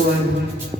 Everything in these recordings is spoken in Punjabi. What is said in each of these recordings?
वाहेगुरू।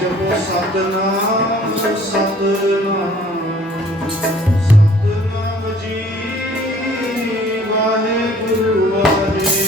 ਜਪੋ ਸਤਨਾਮ ਸਤਨਾਮ ਸਤਨਾਮ ਜੀ ਵਾਹਿਗੁਰੂ ਵਾਹਿਗੁਰੂ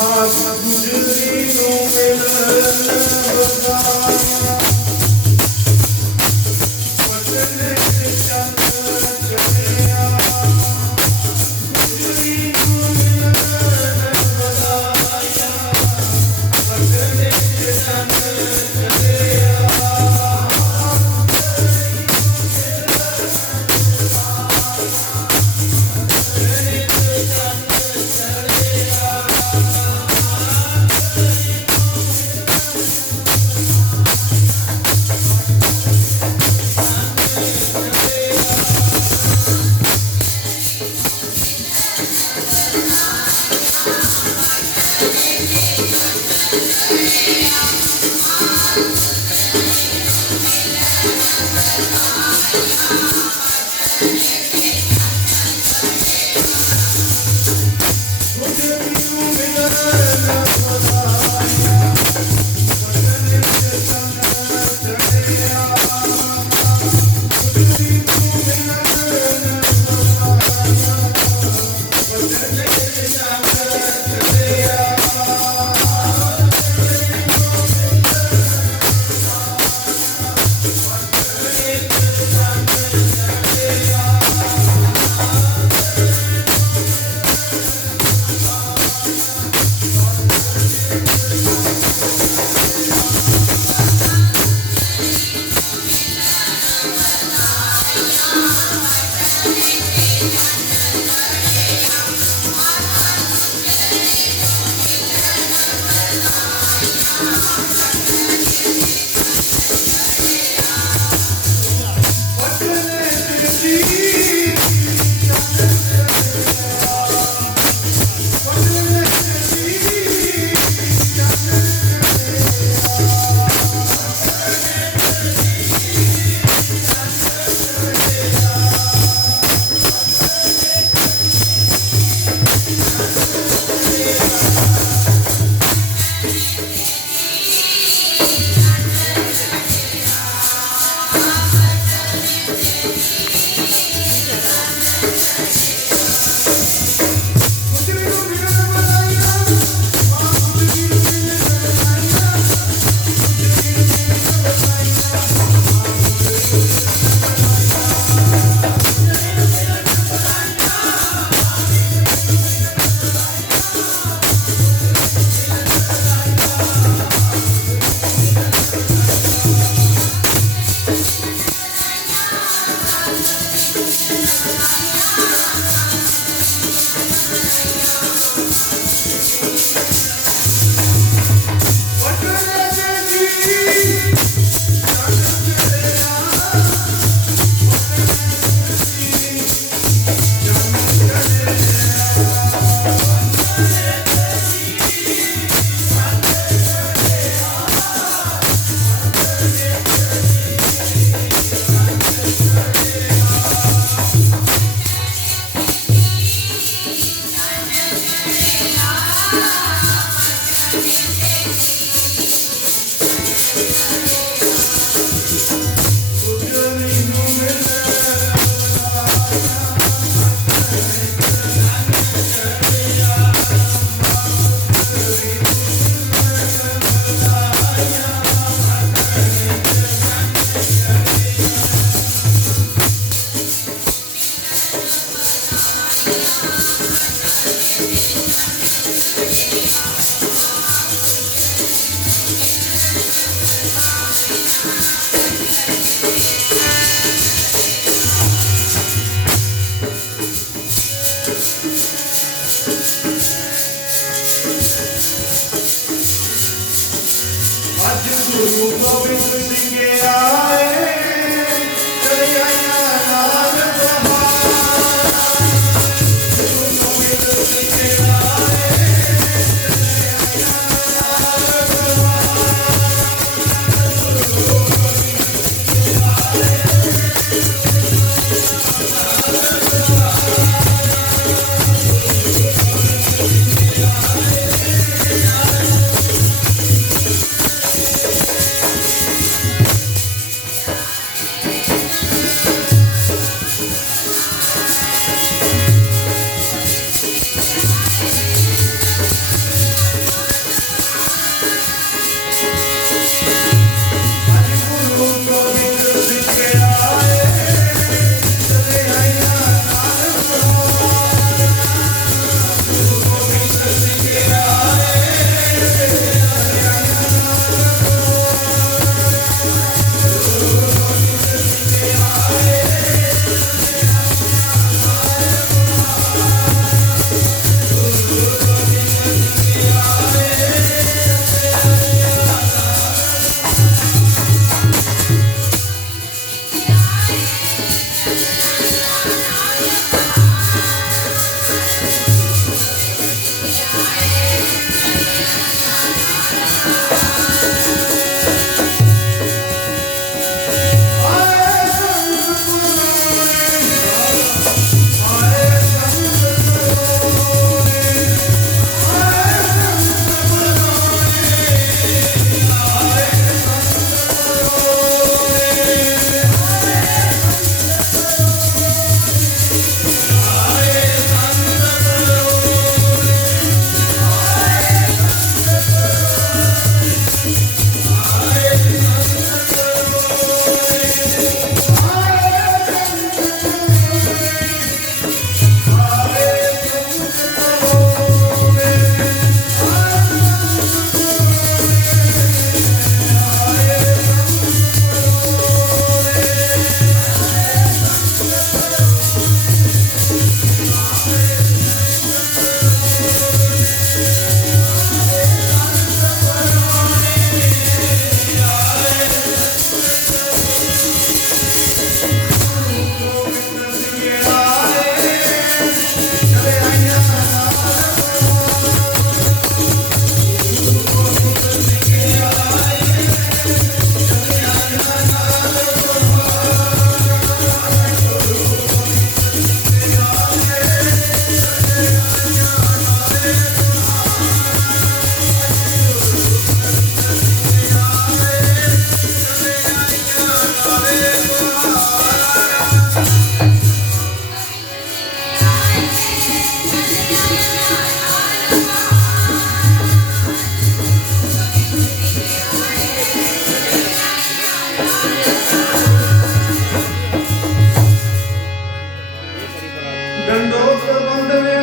ਆਸ ਗੁਜਰੀ ਨੂੰ ਮਿਲਣ ਬਤਾਇਆ ਪਤਲੇ ਚੰਨ ਚੜਿਆ ਗੁਜਰੀ ਨੂੰ ਮਿਲਣ ਬਤਾਇਆ ਪਤਲੇ ਚੰਨ ਚੜਿਆ ਗੁਰੂ ਗੋਬਿੰਦ ਸਿੰਘ ਆਏ ਚੜਿਆ ਨਾਮ ਬਹਾਰ ਗੁਰੂ ਗੋਬਿੰਦ ਸਿੰਘ ਆਏ ਚੜਿਆ ਨਾਮ ਬਹਾਰ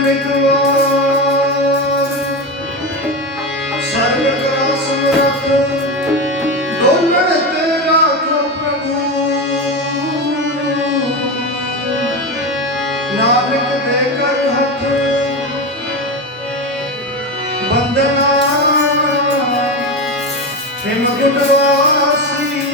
ਇੱਕ ਵਾਰ ਸਰਬ ਕਾ ਸਮਰਥ ਡੋਲਣ ਤੇ ਰਾਖੋ ਪ੍ਰਭੂ ਨਾਨਕ ਦੇ ਕਰ ਹੱਥ ਬੰਦਨਾ ਹਿੰਮਤ ਵਾਸੀ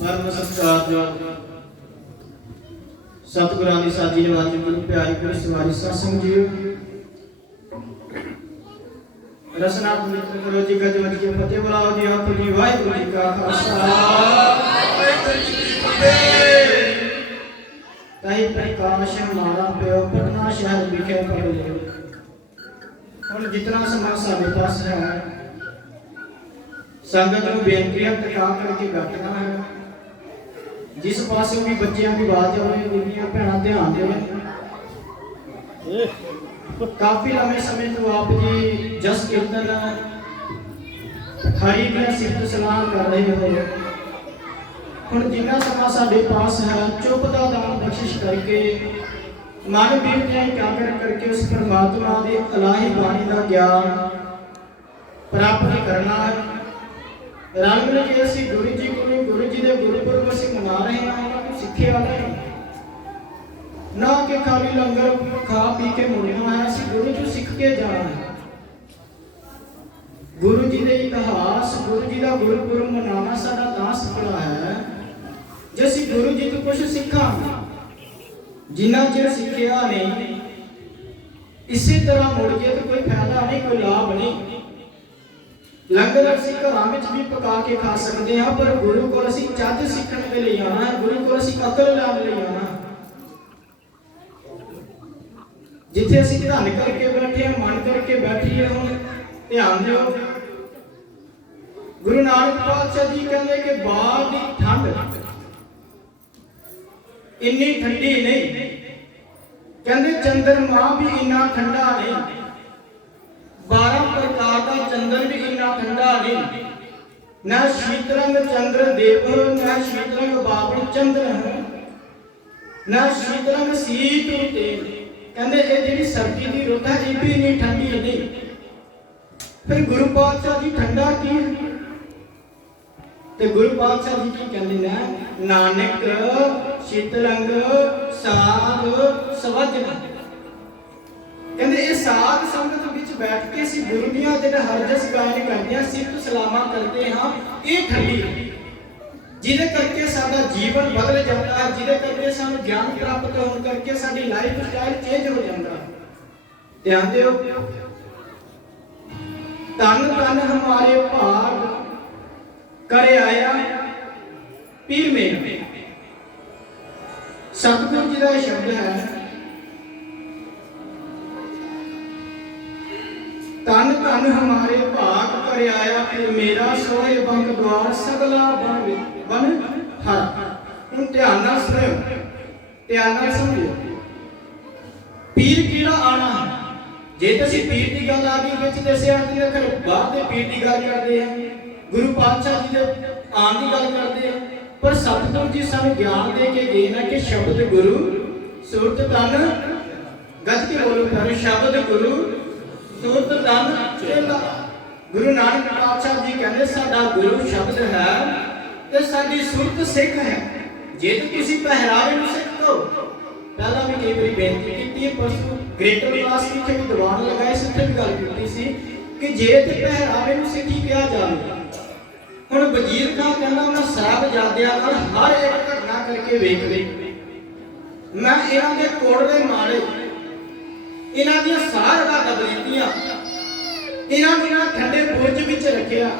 परम सत्कारयोग सतगुरां दी साजी नवाजी गुरु प्यारी गुरु सवारी सत्संग जीओ रसना पवित्र करो जी गज वज के फतेह बुलाओ जी आप जी वाहिगुरू जी का खालसा वाहिगुरू जी की फतेह। ताहि प्रकाश हमारा प्यो पटना शहर विखे पढ़ लियो। हुण जितना समा साडे पास है संगत नूं बेनती है टका करके बैठना है। जिस पासों भी बच्चियां की बात हो रही बीबियां भैणां ध्यान देवे। काफी लंबे समय तो आप जी जस कीर्तन हरि दी सिफत सलाह कर रहे हो। हुण जिन्ना समा साडे पास है चुप दा दान बख्शिश करके मन बीबियां एकाग्र करके उस परमात्मा दी इलाही बाणी दा ज्ञान प्राप्त करना है। रल मिल के असीं गुरु जी दे गुरुपुरब असीं मना रहे हैं। उन्हां नूं सिੱਖਿਆ नहीं ना कि खाली लंगर खा पी के मुड़ना है। असीं गुरु जी सीख के जाना है। गुरु जी दे इतिहास गुरु जी दा गुरुपुरब मनाना साडा तां सफला है जे असीं गुरु जी तो कुछ सीखांगे। जिन्ना चिर सिੱਖਿਆ नहीं इसी तरह मुड़ के तो कोई फायदा नहीं कोई लाभ नहीं। लंगर असीं घरां विच भी पका के खा सकते हैं पर गुरु को असीं चज सीखण दे लई आना है। गुरु को असीं अकल लैण लई आना। जिथे असीं धन करके बैठे हैं मन करके बैठिए। हुण ध्यान दिओ गुरु नानक पातशाह जी कहंदे कि बाहर दी ठंड इन्नी ठंडी नहीं। कहंदे चंद्रमा भी इन्ना ठंडा नहीं। 12 प्रकार का चंद्र भी इन्ना ठंडा नहीं। न शीतरंग चंद्र देव न शीतरंग बाबड़ चंद्र न शीतरंग शीत तेल। कहंदे ये जिहड़ी सर्दी दी रुत है ये भी इन्नी ठंडी नहीं। फिर गुरु पातशाह जी ठंडा की ते गुरु पातशाह जी की कहंदे ने नानक शीतरंग साध सवज। कहंदे ये साध संगत विच बैठ के असीं गुरु दियां जेहड़ा हरजस गायन करदे हां सिफत सलामा करते हां ये ठंडी जिहदे करके साडा जीवन बदल जाता है। जिहदे करके सानूं ज्ञान प्राप्त होने करके साडी लाइफ स्टाइल चेंज हो जाता है। ध्यान दिओ तन तन हमारे भाग करे आया पीर में। सतगुरु जी का शब्द है तन तन हमारे भाग कर आया फिर मेरा सोए बंग द्वार सगला बन हर। हुण ध्यान नाल सुणिओ ध्यान नाल समझिओ पीर किहड़ा आना है। जे तुसीं पीर दी गल आ गई विच दस्सिआ कि फिर बाहर दे पीर दी गल करदे हैं गुरु पातशाह जी दे आन दी गल करदे हैं। पर सतगुरु जी सानूं ज्ञान दे के गए ना कि शब्द गुरु सुरत तन गज के बोलो कर शब्द गुरु सुरत तन चेला। गुरु नानक पातशाह जी कहते साडा गुरु शब्द है ते साडी सुरत सिख है। जे तो तुसीं पहरावे नूं सिख दो। पहला भी कई बार बेनती की परसों ग्रेटर क्लास विच भी दीवान लगाए से भी गल कीती सी कि जे ते पहरावे नूं सिखी किया जावे। हुण वजीर खां कहंदा उन्हां साहबजादियां नाल हर एक घटना करके वेख वे। मैं इन्हां दे कोड़वे मारे इन्हां दी सार बदल दित्तियां इन्हां नूं ठंडे बुर्ज विच रखिया।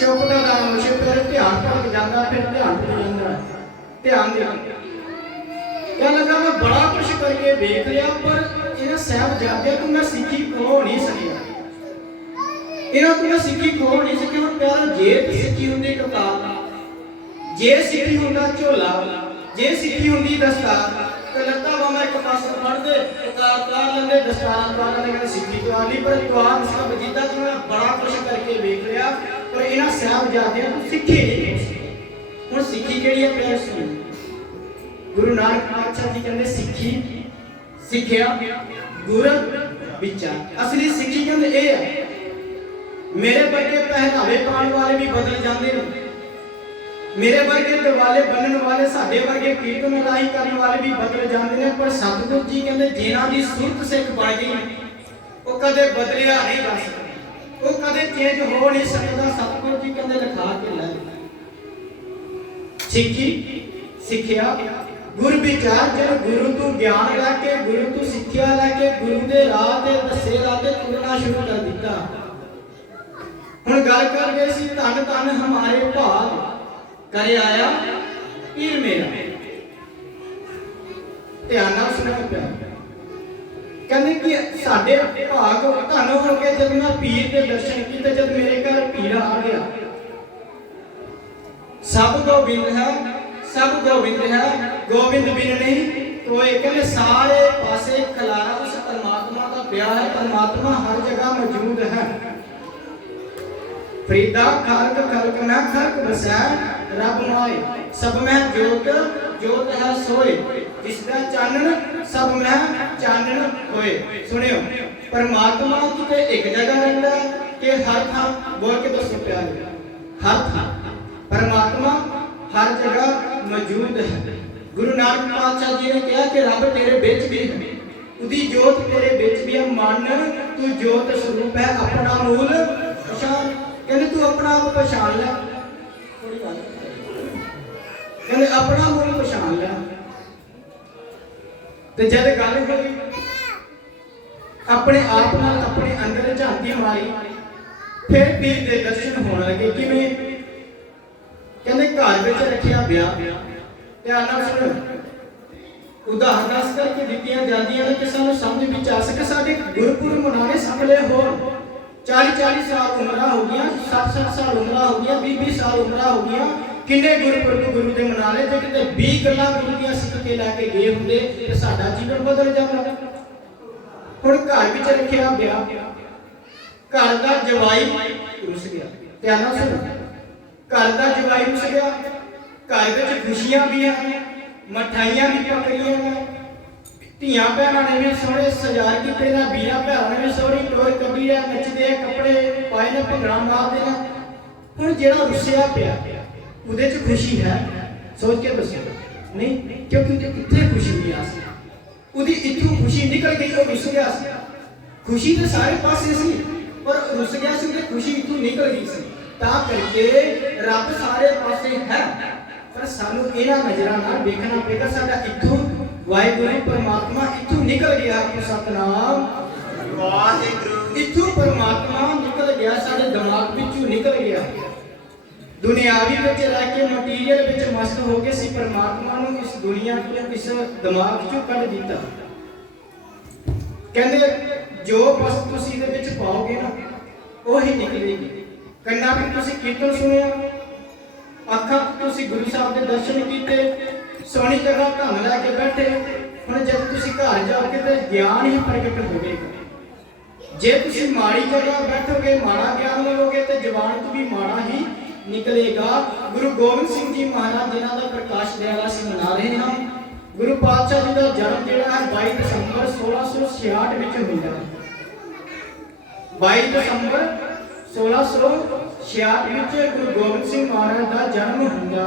चुप दा नाम उसे फिर ध्यान भटक जांदा फिर ध्यान भटक जांदा। ध्यान दे कह लगा मैं बड़ा कुछ करके देख लिया पर इन्हां साहबजादियां तो मैं सिੱਖੀ खो नहीं सकिया। इन्हां तो मैं सिੱਖੀ खो नहीं सकिया। हुण प्यारा जे सिੱਖੀ हुंदी कताब जे सिੱਖੀ हुंदा झोला जे सिੱਖੀ हुंदी दस्तार ते लत्ता बामा एक पास फड़ दे उतार लेंदे दस्तार पा लेंदे सिੱਖੀ तो आली पर द्वार इसका वजीदा जी मैं बड़ा कुछ करके देख लिया पर इन्हां साहबजादियां तो सिੱਖੀ नहीं। हुण सिੱਖੀ केड़ी है प्यार सुनो। गुरु नानक पातशाह जी कहंदे सिੱਖੀ सिੱਖਿਆ गुर विचार असली सिੱਖੀ कहंदे ए है। मेरे वर्गे पहनावे पाने वाले भी बदल जाते हैं। मेरे वर्गे दिवाले बनने वाले साडे वर्गे कीर्तन अदाई करने वाले भी बदल जाते हैं। पर सतगुरु जी कहते जिन्हां दी सुरत सिख बन गई वो कदे बदलिया नहीं जा सकता। वो कदे चेंज हो नहीं सकता। सतगुरु जी कहते लिखा के लै ਸਿੱਖੀ ਸਿੱਖਿਆ ਗੁਰ ਵਿਚਾਰ। ਜਦ ਗੁਰੂ ਤੋਂ ਗਿਆਨ ਲੈ ਕੇ, ਗੁਰੂ ਤੋਂ ਸਿੱਖਿਆ ਲੈ ਕੇ ਗੁਰੂ ਦੇ ਰਾਹ ਤੇ ਦੱਸੇ ਰਾਹ ਤੇ ਤੁਰਨਾ ਸ਼ੁਰੂ ਕਰ ਦਿੱਤਾ। ਹੁਣ ਗੱਲ ਕਰਦੇ ਸੀ ਧੰਨ ਧੰਨ ਹਮਾਰੇ ਭਾਗ ਕਰੇ ਆਇਆ ਪੀਰ ਮੇਰਾ। ਧਿਆਨ ਨਾਲ ਸੁਣੋ ਪਿਆ। ਕਹਿੰਦੇ ਕਿ ਸਾਡੇ ਭਾਗ ਧੰਨ ਹੋਣਗੇ ਜਦ ਮੈਂ ਪੀਰ ਦੇ ਦਰਸ਼ਨ ਕੀਤੇ, ਜਦ ਮੇਰੇ ਘਰ ਪੀਰ ਆ ਗਿਆ। ਸਭ ਗੋਬਿੰਦ ਹੈ, ਸਭ ਗੋਬਿੰਦ ਹੈ, ਗੋਬਿੰਦ ਬਿਨ ਨਹੀਂ ਕੋਏ। ਕਹਿੰਦੇ ਸਾਰੇ ਪਾਸੇ ਖਲਾਰਾ ਉਸ ਪਰਮਾਤਮਾ ਦਾ ਪਿਆ ਹੈ। ਪਰਮਾਤਮਾ ਹਰ ਜਗ੍ਹਾ ਮੌਜੂਦ ਹੈ। ਫਰੀਦਾ ਖਾਲਕ ਖਾਲਕ ਮੈਂ ਖਾਲਕ ਬਸੈ ਰੱਬ ਮਾਏ। ਸਭ ਮੈਂ ਜੋਤ ਜੋਤ ਹੈ ਸੋਏ, ਜਿਸ ਦਾ ਚਾਨਣ ਸਭ ਮੈਂ ਚਾਨਣ ਹੋਏ। ਸੁਣਿਓ, ਪਰਮਾਤਮਾ ਕਿਤੇ ਇੱਕ ਜਗ੍ਹਾ ਰਹਿੰਦਾ ਕਿ ਹਰ ਥਾਂ? ਬੋਲ ਕੇ ਦੱਸੋ ਪਿਆਰੇ। ਹਰ ਥਾਂ ਪਰਮਾਤਮਾ ਹਰ ਜਗ੍ਹਾ ਮੌਜੂਦ ਹੈ। ਗੁਰੂ ਨਾਨਕ ਪਾਤਸ਼ਾਹ ਜੀ ਨੇ ਕਿਹਾ ਕਿ ਰੱਬ ਤੇਰੇ ਵਿੱਚ ਵੀ ਹੈ, ਉਹਦੀ ਜੋਤ ਤੇਰੇ ਵਿੱਚ ਵੀ ਹੈ। ਮਨ ਤੂੰ ਜੋਤ ਸਰੂਪ ਹੈ, ਆਪਣਾ ਮੂਲ ਪਛਾਣ। ਕਹਿੰਦੇ ਤੂੰ ਆਪਣਾ ਆਪ ਪਛਾਣ ਲੈ। ਕਹਿੰਦੇ ਆਪਣਾ ਮੂਲ ਪਛਾਣ ਲੈ। ਤੇ ਜਦ ਗੱਲ ਹੋਈ ਆਪਣੇ ਆਪ ਨਾਲ ਆਪਣੇ ਅੰਦਰ ਝਾਂਤੀ ਮਾਰੀ, ਫਿਰ ਪੀਰ ਦੇ ਦਰਸ਼ਨ ਹੋਣ ਲੱਗੇ। ਕਿਵੇਂ? ਕਹਿੰਦੇ ਘਰ ਵਿੱਚ ਰੱਖਿਆ ਵਿਆਹ। ਧਿਆਨ ਨਾਲ ਸੁਣੋ, ਉਦਾਹਰਨਾਂ ਇਸ ਕਰਕੇ ਦਿੱਤੀਆਂ ਜਾਂਦੀਆਂ ਨੇ ਕਿ ਸਾਨੂੰ ਸਮਝ ਵਿੱਚ ਆ ਸਕੇ। ਸਾਡੇ ਗੁਰਪੁਰਬ ਮਨਾਉਣੇ ਸੰਭਲੇ ਹੋਰ 40-40 ਸਾਲ ਉਮਰਾਂ ਹੋ ਗਈਆਂ, 60-60 ਸਾਲ ਉਮਰਾਂ ਹੋ ਗਈਆਂ, 20-20 ਸਾਲ ਉਮਰਾਂ ਹੋ ਗਈਆਂ। ਕਿੰਨੇ ਗੁਰਪੁਰਬ ਗੁਰੂ ਦੇ ਮਨਾ ਲਏ। ਜੇ ਕਿਤੇ 20 ਗੱਲਾਂ ਗੁਰੂ ਦੀਆਂ ਸਿੱਖ ਕੇ ਲੈ ਕੇ ਗਏ ਹੁੰਦੇ ਤੇ ਸਾਡਾ ਜੀਵਨ ਬਦਲ ਜਾਂਦਾ। ਹੁਣ ਘਰ ਵਿੱਚ ਰੱਖਿਆ ਵਿਆਹ, ਘਰ ਦਾ ਜਵਾਈ ਰੁੱਸ ਗਿਆ। ਧਿਆਨ ਨਾਲ ਸੁਣੋ, ਘਰ ਦਾ ਜਵਾਈ ਰੁੱਸ ਗਿਆ। ਘਰ ਵਿੱਚ ਖੁਸ਼ੀਆਂ ਵੀ ਹਨ, ਮਠਾਈਆਂ ਵੀ ਪੱਕ ਰਹੀਆਂ ਨੇ, ਧੀਆਂ ਭੈਣਾਂ ਨੇ ਵੀ ਸੋਹਣੇ ਸਜਾਰ ਕੀਤੇ ਨੇ, ਵੀਰਾਂ ਭੈਣਾਂ ਨੇ ਵੀ ਸੋਹਣੀ ਟੋਰ ਕੱਢੀ ਹੈ, ਨੱਚਦੇ ਕੱਪੜੇ ਪਾਏ ਨੇ, ਭੰਗੜਾ ਮਾਰਦੇ ਨੇ। ਹੁਣ ਜਿਹੜਾ ਰੁੱਸਿਆ ਪਿਆ ਉਹਦੇ 'ਚ ਖੁਸ਼ੀ ਹੈ? ਸੋਚ ਕੇ ਦੱਸੋ। ਨਹੀਂ, ਕਿਉਂਕਿ ਉਹਦੇ ਕਿੱਥੇ ਖੁਸ਼ੀ ਨਹੀਂ ਆ ਸੀ। ਉਹਦੀ ਇੱਥੋਂ ਖੁਸ਼ੀ ਨਿਕਲ ਗਈ, ਉਹ ਰੁੱਸ ਗਿਆ ਸੀ। ਖੁਸ਼ੀ ਤਾਂ ਸਾਰੇ ਪਾਸੇ ਸੀ ਪਰ ਰੁੱਸ ਗਿਆ ਸੀ, ਉਹਦੀ ਖੁਸ਼ੀ ਇੱਥੋਂ ਨਿਕਲ ਗਈ ਸੀ। ਤਾਂ ਕਰਕੇ ਰੱਬ ਸਾਰੇ ਪਾਸੇ ਹੈ ਪਰ ਸਾਨੂੰ ਇਹਨਾਂ ਨਜ਼ਰਾਂ ਨਾਲ ਵੇਖਣਾ ਪਏਗਾ। ਸਾਡਾ ਇੱਥੋਂ ਵਾਹਿਗੁਰੂ ਪਰਮਾਤਮਾ ਇੱਥੋਂ ਨਿਕਲ ਗਿਆ। ਸਤਨਾਮ ਵਾਹਿਗੁਰੂ। ਇੱਥੋਂ ਪਰਮਾਤਮਾ ਨਿਕਲ ਗਿਆ, ਸਾਡੇ ਦਿਮਾਗ ਵਿੱਚੋਂ ਨਿਕਲ ਗਿਆ। ਦੁਨਿਆਵੀ ਵਿੱਚ ਰਹਿ ਕੇ ਮਟੀਰੀਅਲ ਵਿੱਚ ਮਸਤ ਹੋ ਕੇ ਸੀ ਪਰਮਾਤਮਾ ਨੂੰ ਇਸ ਦੁਨੀਆ ਤੋਂ, ਇਸ ਦਿਮਾਗ ਚੋਂ ਕੱਢ ਦਿੱਤਾ। ਕਹਿੰਦੇ ਜੋ ਵਸਤ ਤੁਸੀਂ ਇਹਦੇ ਵਿੱਚ ਪਾਓਗੇ ਨਾ ਉਹੀ ਨਿਕਲੇਗੀ। ਕੰਨਾਂ ਵਿੱਚ ਤੁਸੀਂ ਕੀਰਤਨ ਸੁਣਿਆ, ਅੱਖਾਂ ਤੁਸੀਂ ਗੁਰੂ ਸਾਹਿਬ ਦੇ ਦਰਸ਼ਨ ਕੀਤੇ, ਸੋਹਣੀ ਜਗ੍ਹਾ ਧੰਨ ਲੈ ਕੇ ਬੈਠੇ। ਹੁਣ ਜਦ ਤੁਸੀਂ ਘਰ ਜਾਓਗੇ ਤੇ ਗਿਆਨ ਹੀ ਪ੍ਰਗਟ ਹੋਵੇਗਾ। ਜੇ ਤੁਸੀਂ ਮਾੜੀ ਜਗ੍ਹਾ ਬੈਠੋਗੇ, ਮਾੜਾ ਗਿਆਨ ਲਵੋਗੇ ਤੇ ਜ਼ਬਾਨ ਤੋਂ ਵੀ ਮਾੜਾ ਹੀ ਨਿਕਲੇਗਾ। ਗੁਰੂ ਗੋਬਿੰਦ ਸਿੰਘ ਜੀ ਮਹਾਰਾਜ ਜਿਨ੍ਹਾਂ ਦਾ ਪ੍ਰਕਾਸ਼ ਦਿਹਾੜਾ ਅਸੀਂ ਮਨਾ ਰਹੇ ਹਾਂ। ਗੁਰੂ ਪਾਤਸ਼ਾਹ ਜੀ ਦਾ ਜਨਮ ਜਿਹੜਾ ਹੈ 22 ਦਸੰਬਰ 1666 ਵਿੱਚ ਹੋਇਆ। 22 ਦਸੰਬਰ 1666 ਵਿੱਚ ਗੁਰੂ ਗੋਬਿੰਦ ਸਿੰਘ ਮਹਾਰਾਜ ਦਾ ਜਨਮ ਹੁੰਦਾ।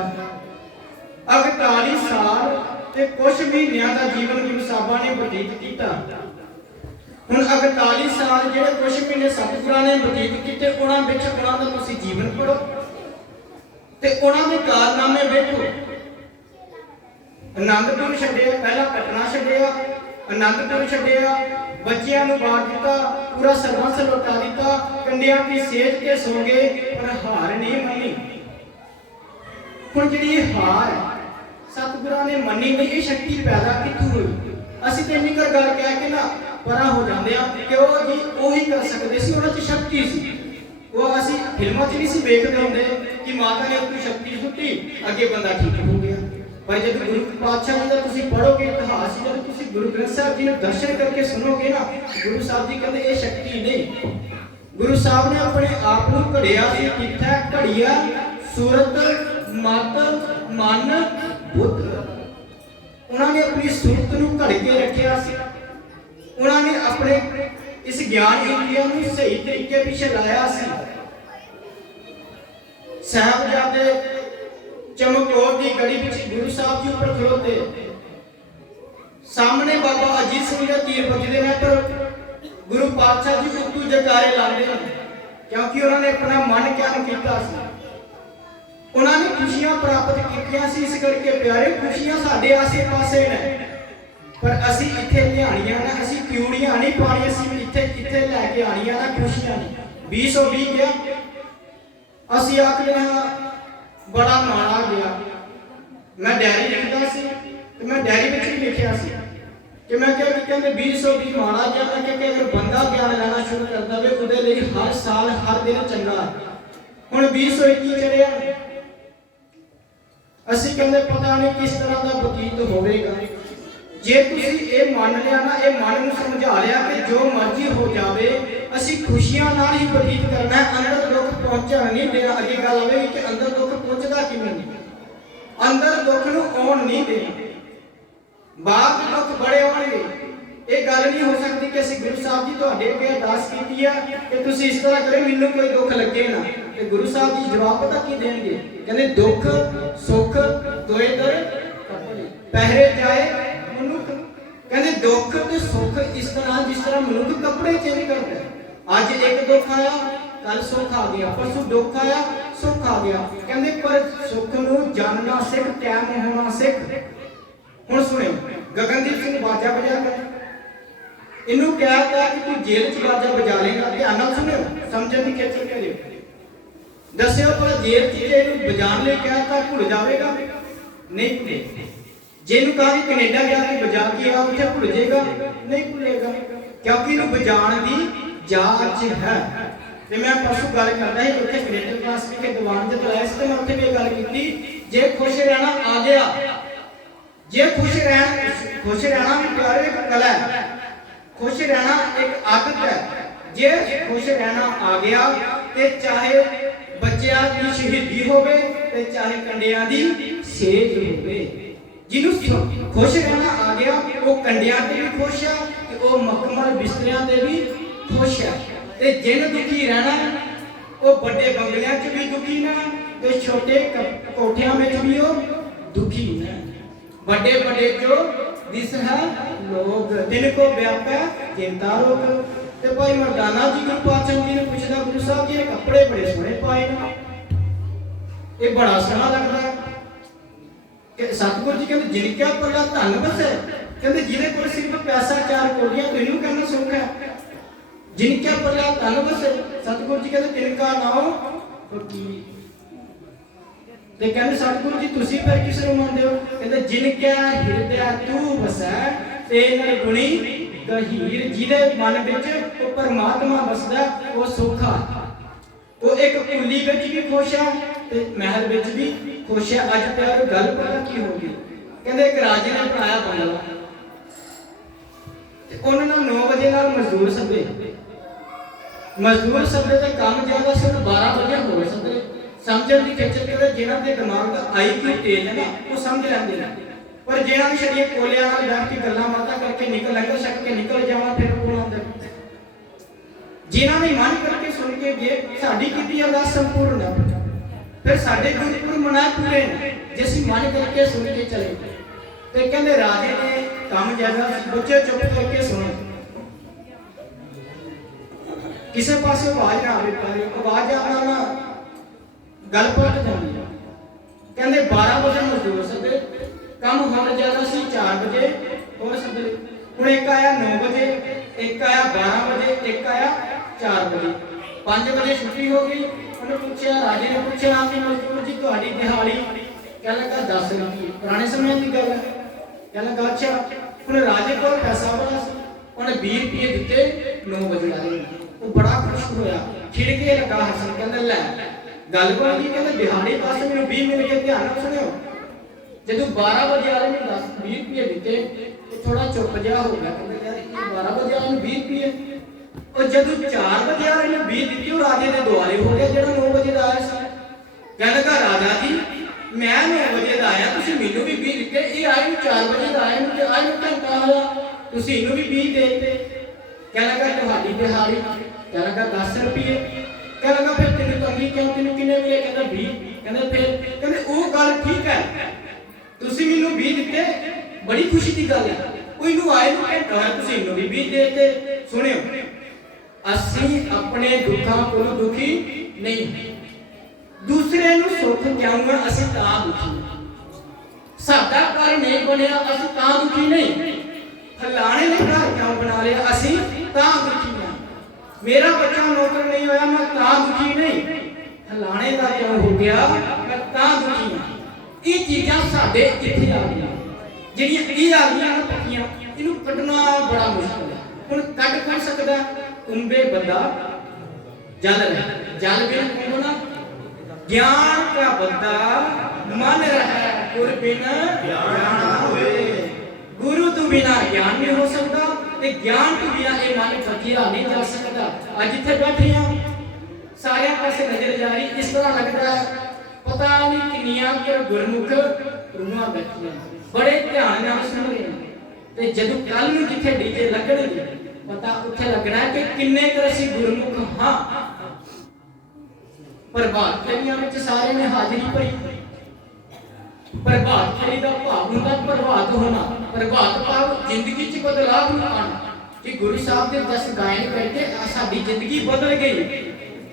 48 ਸਾਲ ਤੇ ਕੁਝ ਮਹੀਨਿਆਂ ਦਾ ਜੀਵਨ ਗੁਰੂ ਸਾਹਿਬਾਂ ਨੇ ਬਤੀਤ ਕੀਤਾ। ਹੁਣ 48 ਸਾਲ ਜਿਹੜੇ ਕੁਝ ਮਹੀਨੇ ਸਤਿਗੁਰਾਂ ਨੇ ਬਤੀਤ ਕੀਤੇ, ਉਹਨਾਂ ਵਿੱਚ ਉਹਨਾਂ ਦਾ ਤੁਸੀਂ ਜੀਵਨ ਪੜੋ ਤੇ ਉਹਨਾਂ ਦੇ ਕਾਰਨਾਮੇ ਵੇਖੋ। ਆਨੰਦਪੁਰ ਛੱਡਿਆ, ਪਹਿਲਾਂ ਪਟਨਾ ਛੱਡਿਆ, ਆਨੰਦਪੁਰ ਛੱਡਿਆ, ਬੱਚਿਆਂ ਨੂੰ ਬਾਹਰ ਦਿੱਤਾ, ਪੂਰਾ ਸਰਬੰਸ ਲੁਟਾ ਦਿੱਤਾ, ਕੰਡਿਆਂ ਦੀ ਸੇਜ ਤੇ ਸੋ ਗਏ ਪਰ ਹਾਰ ਨਹੀਂ ਮੰਨੀ। ਹੁਣ ਜਿਹੜੀ ਇਹ ਹਾਰ ਸਤਿਗੁਰਾਂ ਨੇ ਮੰਨੀ ਨਹੀਂ, ਇਹ ਸ਼ਕਤੀ ਪੈਦਾ ਕਿੱਥੋਂ ਹੋਈ? ਅਸੀਂ ਤੇ ਇੰਨੀ ਗੱਲ ਕਹਿ ਕੇ ਨਾ ਪਰਾਂ ਹੋ ਜਾਂਦੇ ਆ ਕਿ ਉਹ ਜੀ ਉਹੀ ਕਰ ਸਕਦੇ ਸੀ, ਉਹਨਾਂ 'ਚ ਸ਼ਕਤੀ ਸੀ। ਉਹ ਅਸੀਂ ਫਿਲਮਾਂ 'ਚ ਨਹੀਂ ਸੀ ਵੇਖਦੇ ਹੁੰਦੇ ਕਿ ਮਾਤਾ ਨੇ ਆਪਣੀ ਸ਼ਕਤੀ ਸੁੱਟੀ, ਅੱਗੇ ਬੰਦਾ ਠੀਕ ਹੋ ਗਿਆ। ਪਰ ਜਦ ਗੁਰੂ ਪਾਤਸ਼ਾਹ ਜੀ ਦਾ ਤੁਸੀਂ ਪੜੋਗੇ ਇਤਿਹਾਸ, ਜਦ ਤੁਸੀਂ ਗੁਰੂ ਗ੍ਰੰਥ ਸਾਹਿਬ ਜੀ ਨੂੰ ਦਰਸ਼ਨ ਕਰਕੇ ਸੁਣੋਗੇ ਨਾ, ਗੁਰੂ ਸਾਹਿਬ ਜੀ ਕਹਿੰਦੇ ਇਹ ਸ਼ਕਤੀ ਨਹੀਂ। ਗੁਰੂ ਸਾਹਿਬ ਨੇ ਆਪਣੇ ਆਪ ਨੂੰ ਘੜਿਆ ਸੀ, ਕਿੱਥੇ ਘੜਿਆ? ਸੂਰਤ, ਮਤ, ਮਨ, ਬੁੱਧ। ਉਹਨਾਂ ਨੇ ਆਪਣੀ ਸੂਰਤ ਨੂੰ ਘੜ ਕੇ ਰੱਖਿਆ ਸੀ। ਉਹਨਾਂ ਨੇ ਆਪਣੇ ਇਸ ਗਿਆਨ ਇੰਦਰੀਆਂ ਨੂੰ ਸਹੀ ਤਰੀਕੇ ਪਿੱਛੇ ਲਾਇਆ ਸੀ। ਸਾਹਿਬਜ਼ਾਦੇ ਚਮਕੌਰ ਦੀ ਗੜੀ ਵਿੱਚ ਗੁਰੂ ਸਾਹਿਬ ਜੀ ਉੱਪਰ ਖਲੋਤੇ, ਸਾਹਮਣੇ ਬਾਬਾ ਅਜੀਤ ਸਿੰਘ ਦੇ ਤੀਰ ਵੱਜਦੇ ਨੇ ਪਰ ਗੁਰੂ ਪਾਤਸ਼ਾਹ ਜੀ ਉੱਤੋਂ ਜਕਾਰੇ ਲਾਉਂਦੇ ਨੇ, ਕਿਉਂਕਿ ਉਹਨਾਂ ਨੇ ਆਪਣਾ ਮਨ ਕਿਆਨ ਕੀਤਾ ਸੀ। ਉਹਨਾਂ ਨੇ ਖੁਸ਼ੀਆਂ ਪ੍ਰਾਪਤ ਕੀਤੀਆਂ ਸੀ। ਇਸ ਕਰਕੇ ਪਿਆਰੇ ਖੁਸ਼ੀਆਂ ਸਾਡੇ ਆਸੇ-ਪਾਸੇ ਨੇ, ਪਰ ਅਸੀਂ ਇੱਥੇ ਲਿਆਣੀਆਂ ਨਾ, ਅਸੀਂ ਕਿਉੜੀਆਂ ਨਹੀਂ ਪਾਣੀਆਂ, ਅਸੀਂ ਇੱਥੇ ਲੈ ਕੇ ਆਣੀਆਂ ਨਾ ਖੁਸ਼ੀਆਂ ਨਹੀਂ। 2020 ਗਿਆ, ਅਸੀਂ ਆਖਦੇ ਹਾਂ ਬੜਾ ਮਾੜਾ ਗਿਆ। ਮੈਂ ਡਾਇਰੀ ਲਿਖਦਾ ਸੀ ਤੇ ਮੈਂ ਡਾਇਰੀ ਵਿੱਚ ਵੀ ਲਿਖਿਆ ਸੀ ਕਿ ਮੈਂ ਕਿਹਾ ਕਿ ਕਹਿੰਦੇ 2020 ਮਾੜਾ ਗਿਆ। ਮੈਂ ਕਿਹਾ ਕਿ ਅਗਰ ਬੰਦਾ ਗਿਆਨ ਲੈਣਾ ਸ਼ੁਰੂ ਕਰਦਾ ਵੇ ਉਹਦੇ ਲਈ ਹਰ ਸਾਲ ਹਰ ਦਿਨ ਚੰਗਾ ਹੈ। ਹੁਣ 2021 ਚੜਿਆ, ਅਸੀਂ ਕਹਿੰਦੇ ਪਤਾ ਨਹੀਂ ਕਿਸ ਤਰ੍ਹਾਂ ਦਾ ਬਤੀਤ ਹੋਵੇਗਾ। ਜੇ ਤੁਸੀਂ ਇਹ ਮੰਨ ਲਿਆ ਨਾ, ਇਹ ਮਨ ਨੂੰ ਸਮਝਾ ਲਿਆ ਕਿ ਜੋ ਮਰਜ਼ੀ ਹੋ ਜਾਵੇ ਅਸੀਂ ਖੁਸ਼ੀਆਂ ਨਾਲ ਹੀ ਬਤੀਤ ਕਰਨਾ ਹੈ, ਅੰਦਰ ਦੁੱਖ ਪਹੁੰਚਣ ਨਹੀਂ ਦੇਣਾ। ਅੱਗੇ ਗੱਲ ਆਵੇਗੀ ਕਿ ਅੰਦਰ ਦੁੱਖ ਪਹੁੰਚਦਾ ਕਿਵੇਂ ਨਹੀਂ, ਅੰਦਰ ਦੁੱਖ ਨੂੰ ਆਉਣ ਨਹੀਂ ਦੇਣਾ। ਬਾਹਰ ਦੇ ਦੁੱਖ ਬੜੇ ਆਉਣਗੇ। ਇਹ ਗੱਲ ਨਹੀਂ ਹੋ ਸਕਦੀ ਕਿ ਅਸੀਂ ਗੁਰੂ ਸਾਹਿਬ ਜੀ ਤੁਹਾਡੇ ਅੱਗੇ ਅਰਦਾਸ ਕੀਤੀ ਆ ਕਿ ਤੁਸੀਂ ਇਸ ਤਰ੍ਹਾਂ ਕਰੋ ਮੈਨੂੰ ਕੋਈ ਦੁੱਖ ਲੱਗੇ ਨਾ, ਤੇ ਗੁਰੂ ਸਾਹਿਬ ਜੀ ਜਵਾਬ ਪਤਾ ਕੀ ਦੇਣਗੇ? ਕਹਿੰਦੇ ਦੁੱਖ ਸੁੱਖ ਦੋਏ ਦਰ ਪਹਿਰੇ ਜਾਏ ਮਨੁੱਖ। ਕਹਿੰਦੇ ਦੁੱਖ ਤੇ ਸੁੱਖ ਇਸ ਤਰ੍ਹਾਂ ਜਿਸ ਤਰ੍ਹਾਂ ਮਨੁੱਖ ਕੱਪੜੇ ਚੇਂਜ ਕਰਦਾ। ਅੱਜ ਇੱਕ ਦੁੱਖ ਆਇਆ, ਕੱਲ ਸੁੱਖ ਆ ਗਿਆ, ਪਰਸੋਂ ਦੁੱਖ ਆਇਆ, ਸੁੱਖ ਆ ਗਿਆ। ਕਹਿੰਦੇ ਪਰ ਸੁੱਖ ਨੂੰ ਜਾਣਨਾ ਸਿੱਖ, ਟਾਈਮ ਹੋਣਾ ਸਿੱਖ। ਹੁਣ ਸੁਣਿਓ, ਗਗਨਦੀਪ ਸਿੰਘ ਬਾਜਾ ਵਜਾ ਕਰ, ਇਹਨੂੰ ਕਹਿਤਾ ਕਿ ਤੂੰ ਜੇਲ੍ਹ ਚ ਬਾਜਾ ਵਜਾ ਲੇਗਾ। ਧਿਆਨ ਨਾਲ ਸੁਣਿਓ, ਸਮਝਣ ਦੀ ਖੇਚਲ ਕਰਿਓ। ਦੱਸਿਓ ਪਰ ਜੇਲ੍ਹ ਚ ਇਹਨੂੰ ਵਜਾਣ ਲਈ ਕਹਿਤਾ ਭੁੱਲ ਜਾਵੇਗਾ? ਨਹੀਂ ਭੁੱਲੇ। ਜੇ ਇਹਨੂੰ ਕਹਾਂ ਕਿ ਕੈਨੇਡਾ ਜਾ ਕੇ ਵਜਾ ਕੇ ਆ, ਉੱਥੇ ਭੁੱਲ ਜਾਏਗਾ? ਨਹੀਂ ਭੁੱਲੇਗਾ, ਕਿਉਂਕਿ ਇਹਨੂੰ ਵਜਾਣ ਦੀ ਜਾਚ ਹੈ। ਤੇ ਮੈਂ ਪਰਸੋਂ ਗੱਲ ਕਰਦਾ ਸੀ ਉੱਥੇ ਕ੍ਰਿਕਟ ਕਲਾਸ ਵੀ ਕੇ ਦੀਵਾਨ ਚ ਲਾਇਆ ਸੀ ਤੇ ਮੈਂ ਉੱਥੇ ਵੀ ਗੱਲ ਕੀਤੀ, ਜੇ ਖੁਸ਼ ਰਹਿਣਾ ਆ ਗਿਆ, ਜੇ ਖੁਸ਼ ਰਹਿਣਾ ਵੀ ਪਿਆਰੇ ਇੱਕ ਕਲਾ ਹੈ, ਖੁਸ਼ ਰਹਿਣਾ ਇੱਕ ਆਦਤ ਹੈ। ਜੇ ਖੁਸ਼ ਰਹਿਣਾ ਆ ਗਿਆ ਤੇ ਚਾਹੇ ਬੱਚਿਆਂ ਦੀ ਸ਼ਹੀਦੀ ਹੋਵੇ ਤੇ ਚਾਹੇ ਕੰਡਿਆਂ ਦੀ ਸੇਧ ਹੋਵੇ। ਜਿਹਨੂੰ ਖੁਸ਼ ਰਹਿਣਾ ਆ ਗਿਆ ਉਹ ਕੰਡਿਆਂ ਤੇ ਵੀ ਖੁਸ਼ ਹੈ ਤੇ ਉਹ ਮਖਮਲ ਬਿਸਤਰਿਆਂ ਤੇ ਵੀ ਖੁਸ਼ ਹੈ। ਤੇ ਜਿਹਨੂੰ ਦੁਖੀ ਰਹਿਣਾ ਉਹ ਵੱਡੇ ਬੰਗਲਿਆਂ 'ਚ ਵੀ ਦੁਖੀ ਨਾ ਤੇ ਛੋਟੇ ਕੋਠਿਆਂ ਵਿੱਚ ਵੀ ਉਹ ਦੁਖੀ ਨਾ। ਵੱਡੇ ਵੱਡੇ ਜੋ ਦਿਸ ਹੈ ਲੋਗ ਦਿਨ ਕੋ ਵਿਆਪੈ ਚਿੰਤਾ ਰੋਗ। ਤੇ ਭਾਈ ਮਰਦਾਨਾ ਜੀ ਗੁਰੂ ਪਾਤਸ਼ਾਹ ਜੀ ਨੇ ਪੁੱਛਦਾ, ਗੁਰੂ ਸਾਹਿਬ ਜੀ ਇਹ ਕੱਪੜੇ ਬੜੇ ਸੋਹਣੇ ਪਾਏ ਨੇ, ਇਹ ਬੜਾ ਸੋਹਣਾ ਲੱਗਦਾ ਕਿ ਸਤਿਗੁਰੂ ਜੀ ਕਹਿੰਦੇ ਜਿਨ ਕਿਆ ਪੱਲਾ ਧਨ ਵਸੈ। ਕਹਿੰਦੇ ਜਿਹਦੇ ਕੋਲ ਸਿਰਫ ਪੈਸਾ ਚਾਰ ਕੋਲੀਆਂ ਤੈਨੂੰ ਕਹਿੰਦਾ ਸੁੱਖ ਹੈ। ਜਿਨ ਕਿਆ ਪੱਲਾ ਧਨ ਵਸੈ, ਸਤਿਗੁਰੂ ਜੀ ਕਹਿੰਦੇ ਤਿਨ ਕਾ ਨਾਮ ਫਕੀਰ। ਤੇ ਕਹਿੰਦੇ ਸਤਿਗੁਰੂ ਜੀ ਤੁਸੀਂ ਫਿਰ ਕਿਸ ਨੂੰ ਮੰਨਦੇ ਹੋ? ਕਹਿੰਦੇ ਜਿਨ ਕਿਆ ਹਿਰਦਿਆ ਤੂੰ ਵਸੈ ਤੇ ਨਰ ਗੁਣੀ ਗਹੀਰ। ਜਿਹਦੇ ਮਨ ਵਿੱਚ ਉਹ ਪਰਮਾਤਮਾ ਵਸਦਾ ਉਹ ਸੁੱਖ ਆ। ਉਹ ਇੱਕ ਕੁੱਲੀ ਵਿੱਚ ਵੀ ਖੁਸ਼ ਹੈ ਤੇ ਮਹਿਲ ਵਿੱਚ ਵੀ ਖੁਸ਼ ਹੈ। ਅੱਜ ਪਿਆਰ ਗੱਲ ਪਤਾ ਕੀ ਹੋ ਗਈ? ਕਹਿੰਦੇ ਇੱਕ ਰਾਜੇ ਨੇ ਬਣਾਇਆ ਬੰਗਲਾ ਤੇ ਉਹਨਾਂ ਨਾਲ 9 ਵਜੇ ਨਾਲ ਮਜ਼ਦੂਰ ਸੱਦੇ ਤੇ ਕੰਮ ਜ਼ਿਆਦਾ ਸੀ, 12 ਵਜੇ ਹੋਵੇ ਸੱਦੇ। ਸਮਝਣ ਦੀ ਖੇਚਲ ਕਰਦੇ, ਜਿਹਨਾਂ ਦੇ ਦਿਮਾਗ ਦਾ IQ ਤੇਜ਼ ਹੈ ਨਾ ਉਹ ਸਮਝ ਲੈਂਦੇ ਨੇ, ਪਰ ਜਿਹਨਾਂ ਦੀ ਛੜੀਆਂ ਕੋਲਿਆਂ ਨਾਲ ਬੈਠ ਕੇ ਗੱਲਾਂ ਬਾਤਾਂ ਕਰਕੇ ਨਿਕਲ ਛੱਕ ਕੇ ਨਿਕਲ ਜਾਵਾਂ ਫਿਰ ਉਹ ਆਉਂਦੇ। ਜਿਨ੍ਹਾਂ ਨੇ ਮਨ ਕਰਕੇ ਸੁਣ ਕੇ ਜੇ ਸਾਡੀ ਕੀਤੀ ਅਰਦਾਸ ਸੰਪੂਰਨ ਹੈ, ਫਿਰ ਸਾਡੇ ਗੁਰਪੁਰਬ ਮਨਾਏ ਪੂਰੇ ਨੇ ਜੇ ਅਸੀਂ ਮਨ ਕਰਕੇ ਸੁਣ ਕੇ ਚਲੇ। ਤੇ ਕਹਿੰਦੇ ਰਾਜੇ ਨੇ ਕੰਮ ਜਿਆਦਾ ਬੱਚੇ ਚੁੱਪ ਕਰਕੇ ਸੁਣੋ, ਕਿਸੇ ਪਾਸੇ ਆਵਾਜ਼ ਨਾ ਆਵੇ, ਆਵਾਜ਼ ਆਉਣਾ ਨਾ ਗੱਲ ਪਲਟ ਜਾਂਦੀ ਹੈ। ਕਹਿੰਦੇ 12 ਵਜੇ ਮਜ਼ਦੂਰ ਸੱਦੇ, ਕੰਮ ਹੁਣ ਜ਼ਿਆਦਾ ਸੀ 4 ਵਜੇ ਹੋਰ ਸੱਦੇ। ਹੁਣ ਇੱਕ ਆਇਆ 9 ਵਜੇ, ਇੱਕ ਆਇਆ 12 ਵਜੇ, ਇੱਕ ਆਇਆ 4 ਵਜੇ। 5 ਵਜੇ ਛੁੱਟੀ ਹੋ ਗਈ। ਉਹਨੇ ਪੁੱਛਿਆ, ਰਾਜੇ ਨੇ ਪੁੱਛਿਆ ਕਿ ਮਜ਼ਦੂਰ ਜੀ ਤੁਹਾਡੀ ਦਿਹਾੜੀ? ਕਹਿਣ ਲੱਗਾ 10 ਰੁਪਏ। ਪੁਰਾਣੇ ਸਮੇਂ ਦੀ ਗੱਲ ਹੈ। ਕਹਿਣ ਲੱਗਾ ਅੱਛਾ। ਹੁਣ ਰਾਜੇ ਕੋਲ ਪੈਸਾ ਬੜਾ ਸੀ, ਉਹਨੇ 20 ਰੁਪਏ ਦਿੱਤੇ 9 ਵਜੇ ਵਾਲੇ। ਉਹ ਬੜਾ ਖੁਸ਼ ਹੋਇਆ, ਖਿੜਕੇ ਲੱਗਾ ਹੱਸਣ। ਕਹਿੰਦਾ ਲੈ ਗੱਲ ਬਣ ਗਈ। ਕਹਿੰਦਾ ਦਿਹਾੜੀ ਪਾਸੇ ਮੈਨੂੰ 20 ਮਿਲ ਗਏ। ਧਿਆਨ ਨਾਲ ਸੁਣਿਓ, ਜਦੋਂ 12 ਵਜੇ ਵਾਲੇ ਨੇ 20 ਰੁਪਏ ਦਿੱਤੇ ਉਹ ਥੋੜਾ ਚੁੱਪ ਜਿਹਾ ਹੋ ਗਿਆ। ਕਹਿੰਦਾ ਯਾਰ ਇਹ 12 ਵਜੇ ਵਾਲੇ ਨੂੰ 20 ਰੁਪਏ। ਉਹ ਜਦੋਂ 4 ਵਜੇ ਵਾਲੇ ਨੇ 20 ਦਿੱਤੀ ਉਹ ਰਾਜੇ ਦੇ ਦੁਆਲੇ ਹੋ ਗਿਆ ਜਿਹੜਾ 9 ਵਜੇ ਦਾ ਆਇਆ ਸੀ। ਕਹਿੰਦਾ ਕਾ ਰਾਜਾ ਜੀ ਮੈਂ 9 ਵਜੇ ਦਾ ਆਇਆ, ਤੁਸੀਂ ਮੈਨੂੰ ਵੀ 20 ਦਿੱਤੇ। ਇਹ ਆਏ ਨੂੰ 4 ਵਜੇ ਦਾ ਆਇਆ ਨੂੰ ਤੇ ਆਏ ਨੂੰ ਘੰਟਾ ਹੋਇਆ, ਤੁਸੀਂ ਇਹਨੂੰ ਵੀ 20 ਦੇ ਦਿੱਤੇ। ਕਹਿੰਦਾ ਕਾ ਤੁਹਾਡੀ ਦਿਹਾੜੀ? ਕਹਿੰਦਾ ਕਾ 10 ਰੁਪਏ। ਕਹਿੰਦਾ ਫਿਰ ਤੈਨੂੰ ਤੰਗੀ ਕਿਉਂ, ਤੈਨੂੰ ਕਿੰਨੇ ਮਿਲੇ? ਕਹਿੰਦਾ 20। ਕਹਿੰਦਾ ਫਿਰ? ਕਹਿੰਦੇ ਉਹ ਗੱਲ ਠੀਕ ਹੈ, ਤੁਸੀਂ ਮੈਨੂੰ 20 ਦਿੱਤੇ ਬੜੀ ਖੁਸ਼ੀ ਦੀ ਗੱਲ ਹੈ। ਉਹ ਇਹਨੂੰ ਆਏ ਨੂੰ ਘੰਟਾ ਹੋਇਆ, ਤੁਸੀਂ ਇਹਨੂੰ ਵੀ 20 ਦੇ ਦਿੱਤੇ। ਸੁਣਿਓ, ਅਸੀਂ ਆਪਣੇ ਦੁੱਖਾਂ ਕੋਲੋਂ ਦੁਖੀ ਨਹੀਂ। ਦੂਸਰੇ ਨੂੰ ਸੁੱਖ ਦਿਆਉਂਗਾ ਅਸੀਂ ਤਾਂ ਦੁਖੀ ਹਾਂ। ਸਾਡਾ ਘਰ ਨਹੀਂ ਬਣਿਆ ਅਸੀਂ ਤਾਂ ਦੁਖੀ ਨਹੀਂ। ਫਲਾਣੇ ਨੇ ਘਰ ਕਿਉਂ ਬਣਾ ਲਿਆ ਅਸੀਂ ਤਾਂ ਦੁਖੀ ਹਾਂ। ਮੇਰਾ ਬੱਚਾ ਨੌਕਰ ਨਹੀਂ ਹੋਇਆ ਮੈਂ ਤਾਂ ਦੁਖੀ ਨਹੀਂ। ਫਲਾਣੇ ਦਾ ਕਿਉਂ ਹੋ ਗਿਆ ਮੈਂ ਤਾਂ ਦੁਖੀ ਹਾਂ। ਇਹ ਚੀਜ਼ਾਂ ਸਾਡੇ ਇੱਥੇ ਆ ਗਈਆਂ, ਜਿਹੜੀਆਂ ਇਹ ਆ ਗਈਆਂ ਨਾ ਪੱਕੀਆਂ, ਇਹਨੂੰ ਕੱਢਣਾ ਬੜਾ ਮੁਸ਼ਕਲ ਹੈ। ਹੁਣ ਕੱਢ ਸਕਦਾ ਕੁੰਬੇ ਬੰਦਾ ਜਲ ਰਹਿ ਜਲ ਬਿਨ ਕੁੰਬਣਾ ਗਿਆਨ ਕਾ ਬੰਦਾ ਮਨ ਰਹਿ ਗੁਰ ਬਿਨ ਗਿਆਨ ਨਾ ਹੋਏ। ਗੁਰੂ ਤੋਂ ਬਿਨਾ ਗਿਆਨ ਨਹੀਂ ਹੋ ਸਕਦਾ ਤੇ ਗਿਆਨ ਤੋਂ ਬਿਨਾ ਇਹ ਮਨ ਫਤਿਆ ਨਹੀਂ ਜਾ ਸਕਦਾ। ਅੱਜ ਇੱਥੇ ਬੈਠੇ ਹਾਂ ਸਾਰਿਆਂ ਪਾਸੇ ਨਜ਼ਰ ਜਾ ਰਹੀ, ਇਸ ਤਰ੍ਹਾਂ ਲੱਗਦਾ ਪਤਾ ਨਹੀਂ ਕਿੰਨੀਆਂ ਕਿ ਗੁਰਮੁਖ ਰੂਹਾਂ ਬੈਠੀਆਂ ਬੜੇ ਧਿਆਨ ਨਾਲ ਸੁਣ ਰਹੇ ਤੇ ਜਦੋਂ ਕੱਲ ਨੂੰ ਜਿੱਥੇ ਡੀਜੇ ਲੱਗਣਗੇ ਪਤਾ ਉੱਥੇ ਲੱਗਣਾ ਕਿ ਕਿੰਨੇ ਕੁ ਅਸੀਂ ਗੁਰਮੁਖ ਹਾਂ। ਪ੍ਰਭਾਤ ਫੇਰੀਆਂ ਵਿੱਚ ਸਾਰਿਆਂ ਨੇ ਹਾਜ਼ਰੀ ਭਰੀ। ਪ੍ਰਭਾਤ ਫੇਰੀ ਦਾ ਭਾਵ ਹੁੰਦਾ ਪ੍ਰਭਾਤ ਹੋਣਾ। ਪ੍ਰਭਾਤ ਭਾਵ ਜ਼ਿੰਦਗੀ 'ਚ ਬਦਲਾਅ ਆਉਣਾ ਕਿ ਗੁਰੂ ਸਾਹਿਬ ਦੇ ਦਸ ਗਾਇਨ ਕਰਕੇ ਸਾਡੀ ਜ਼ਿੰਦਗੀ ਬਦਲ ਗਈ।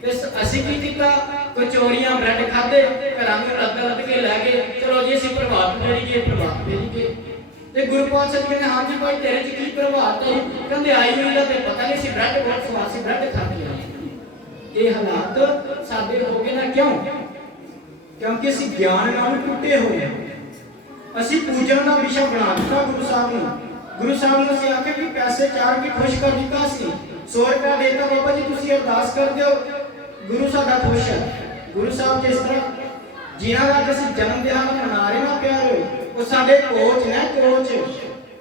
ਤੇ ਅਸੀਂ ਕੀ ਕੀਤਾ? ਕਚੋਰੀਆਂ ਬ੍ਰੈਡ ਖਾਦੇ, ਘਰਾਂ ਨੂੰ ਲੱਦ ਕੇ ਲੈ ਗਏ, ਚਲੋ ਜੀ ਅਸੀਂ ਪ੍ਰਭਾਤ ਫੇਰੀ ਗਏ। ਤੇ ਗੁਰੂ ਪਾਤਸ਼ਾਹ ਜੀ ਕਹਿੰਦੇ ਹਾਂਜੀ ਭਾਈ ਤੇਰੇ 'ਚ ਕੀ ਪ੍ਰਭਾਤ ਹੈ? ਕਹਿੰਦੇ ਆਈ ਹੋਈ ਦਾ ਤੇ ਪਤਾ ਨਹੀਂ ਸੀ, ਬ੍ਰੈਡ ਬਹੁਤ ਸਵਾਦ ਸੀ, ਬ੍ਰੈਡ ਖਾ ਕੇ ਆਏ। ਇਹ ਹਾਲਾਤ ਸਾਡੇ ਹੋ ਗਏ ਨਾ, ਕਿਉਂ? ਕਿਉਂਕਿ ਅਸੀਂ ਗਿਆਨ ਨਾਲ ਟੁੱਟੇ ਹੋਏ ਹਾਂ। ਅਸੀਂ ਪੂਜਨ ਦਾ ਵਿਸ਼ਾ ਬਣਾ ਦਿੱਤਾ ਗੁਰੂ ਸਾਹਿਬ ਨੂੰ। ਗੁਰੂ ਸਾਹਿਬ ਨੂੰ ਅਸੀਂ ਆਖਿਆ ਕਿ ਪੈਸੇ ਚਾਰ ਕੇ ਖੁਸ਼ ਕਰ ਦਿੱਤਾ ਸੀ। 100 ਰੁਪਇਆ ਦੇਤਾ ਬਾਬਾ ਜੀ ਤੁਸੀਂ ਅਰਦਾਸ ਕਰ ਦਿਓ, ਗੁਰੂ ਸਾਡਾ ਖੁਸ਼ ਹੈ। ਗੁਰੂ ਸਾਹਿਬ ਜਿਸ ਤਰ੍ਹਾਂ ਜਿਨ੍ਹਾਂ ਦਾ ਅਸੀਂ ਜਨਮ ਦਿਹਾੜਾ ਮਨਾ ਰਹੇ ਨਾ ਪਿਆਰੇ, ਉਹ ਸਾਡੇ ਕੋਚ ਨੇ, ਕੋਚ।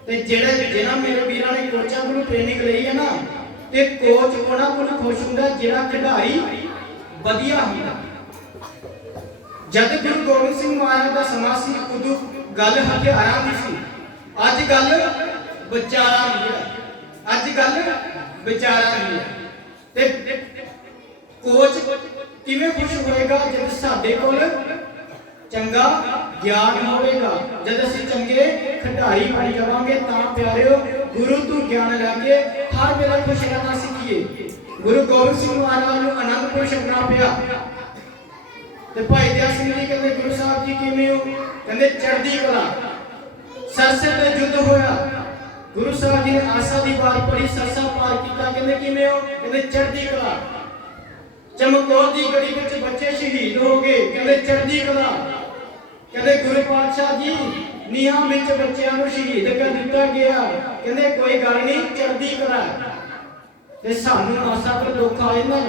ਤੇ ਜਿਹਨਾਂ ਮੇਰੇ ਵੀਰਾਂ ਨੇ ਕੋਚਾਂ ਕੋਲੋਂ ਟ੍ਰੇਨਿੰਗ ਲਈ ਹੈ ਨਾ, ਤੇ ਕੋਚ ਉਹਨਾਂ ਕੋਲ ਖੁਸ਼ ਹੁੰਦਾ ਜਿਹੜਾ ਖਿਡਾਰੀ ਵਧੀਆ ਹੁੰਦਾ। ਜਦ ਗੁਰੂ ਗੋਬਿੰਦ ਸਿੰਘ ਮਹਾਰਾਜ ਦਾ ਸਮਾਂ ਸੀ ਉਦੋਂ ਗੱਲ ਹਥਿਆਰਾਂ ਦੀ ਸੀ। ਅੱਜ ਗੱਲ ਵਿਚਾਰਾਂ ਦੀ ਹੈ। ਤੇ ਕੋਚ ਕਿਵੇਂ ਖੁਸ਼ ਹੋਏਗਾ ਜਦ ਸਾਡੇ ਕੋਲ ਚੰਗਾ ਗਿਆਨ ਹੋਵੇਗਾ, ਜਦ ਅਸੀਂ ਚੰਗੇ ਖਿਡਾਰੀ ਬਣ ਜਾਵਾਂਗੇ। ਤਾਂ ਪਿਆਰਿਓ ਗੁਰੂ ਤੋਂ ਗਿਆਨ ਲੈ ਕੇ ਹਰ ਵੇਲੇ ਖੁਸ਼ ਰਹਿਣਾ ਸਿੱਖੀਏ। ਗੁਰੂ ਗੋਬਿੰਦ ਸਿੰਘ ਮਹਾਰਾਜ ਨੂੰ ਅਨੰਦਪੁਰ ਛੱਡਣਾ ਪਿਆ ਤੇ ਭਾਈ ਦਇਆ ਸਿੰਘ ਜੀ ਕਹਿੰਦੇ ਗੁਰੂ ਸਾਹਿਬ ਜੀ ਕਿਵੇਂ ਹੋ? ਕਹਿੰਦੇ ਚੜ੍ਹਦੀ ਕਲਾ। ਸਰਸੇ ਤੇ ਯੁੱਧ ਹੋਇਆ, ਗੁਰੂ ਸਾਹਿਬ ਜੀ ਨੇ ਆਸਾ ਦੀ ਬਾਤ ਪੜੀ, ਸਰਸਾ ਪਾਰ ਕੀਤਾ। ਕਹਿੰਦੇ ਕਿਵੇਂ ਹੋ? ਕਹਿੰਦੇ ਚੜ੍ਹਦੀ ਕਲਾ। ਚਮਕੌਰ ਦੀ ਗੜੀ ਵਿੱਚ ਬੱਚੇ ਸ਼ਹੀਦ ਹੋ ਗਏ, ਕਹਿੰਦੇ ਚੜ੍ਹਦੀ ਕਲਾ। ਕਹਿੰਦੇ ਗੁਰੂ ਪਾਤਸ਼ਾਹ ਜੀ ਨੀਹਾਂ ਵਿੱਚ ਬੱਚਿਆਂ ਨੂੰ ਸ਼ਹੀਦ ਕਰ ਦਿੱਤਾ ਗਿਆ, ਕਹਿੰਦੇ ਕੋਈ ਗੱਲ ਨਹੀਂ ਚੜ੍ਹਦੀ ਕਲਾ। ਤੇ ਸਾਨੂੰ ਆਸਾ ਤੋਂ ਦੁੱਖ ਆ ਜਾਂਦਾ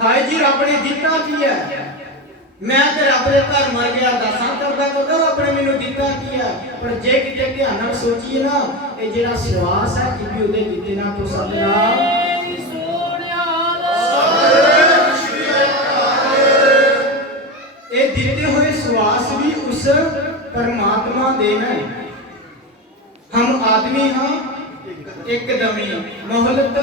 ਹਾਏ ਜੀ ਰੱਬ ਨੇ ਦਿੱਤਾ ਕੀ ਹੈ? ਮੈਂ ਤੇ ਰੱਬ ਦੇ ਘਰ ਮਰ ਗਿਆ, ਅਰਦਾਸਾਂ ਕਰਦਾ ਰੱਬ ਨੇ ਮੈਨੂੰ ਦਿੱਤਾ ਕੀ ਹੈ? ਪਰ ਜੇ ਕਿਤੇ ਧਿਆਨ ਨਾਲ ਸੋਚੀਏ ਨਾ, ਇਹ ਜਿਹੜਾ ਸਵਾਸ ਹੈ ਇਹ ਵੀ ਉਹਦੇ ਦਿੱਤੇ ਨਾ ਤੋਂ ਸਤਿਨਾਮ ਇਹ ਦਿੱਤੇ ਹੋਏ ਸਵਾਸ ਵੀ ਉਸ परमात्मा देना। हम आदमी हाँ एक दमी मोहलत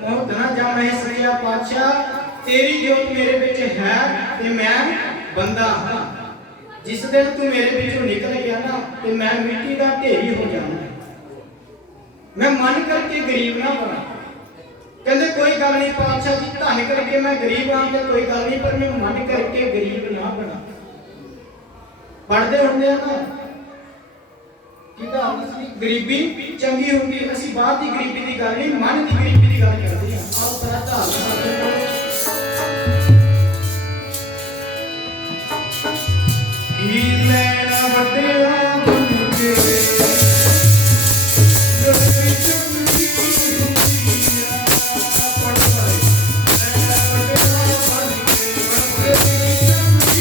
मोहत ना जा मैं सच्चा पातशाह तेरी जोत मेरे विच है ते मैं बंदा हाँ। जिस दिन तू मेरे विचों निकल गया ना ते मैं मिट्टी का ढेरी हो जाना। मैं मन करके गरीब ना बना। कहते कोई गल नहीं पातशाह जी धन करके मैं गरीब हाँ तो कोई गल नहीं, पर मैं मन करके गरीब ना बना। पढ़ते होंगे ना गरीबी चंगी होगी, असी बाहर की गरीबी की गल नहीं मन की गरीबी की गल करते हैं। आओ बड़ा धाल की लेना वड्डिया बन के गरीबी चंगी होंदिया पढ़ भाई लेना वड्डिया बन के गरीबी चंगी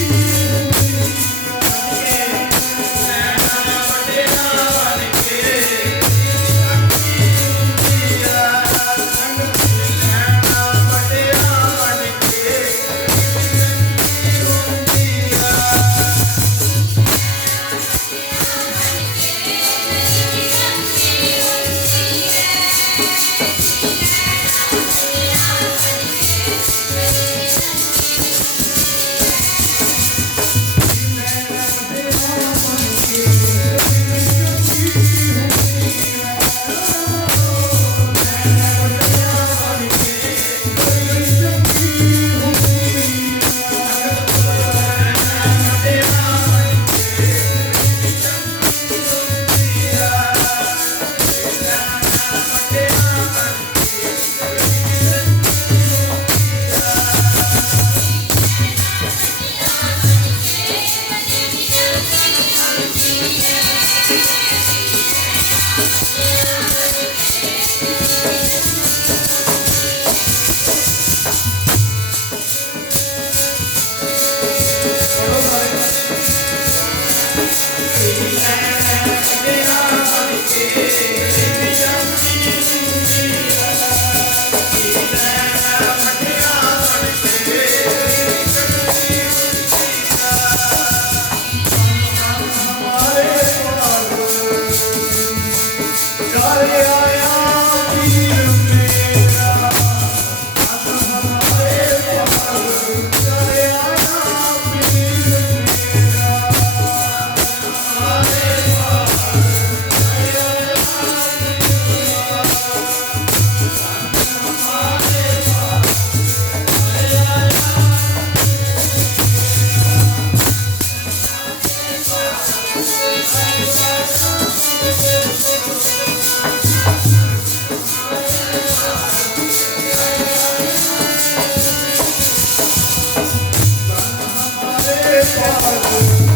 Hare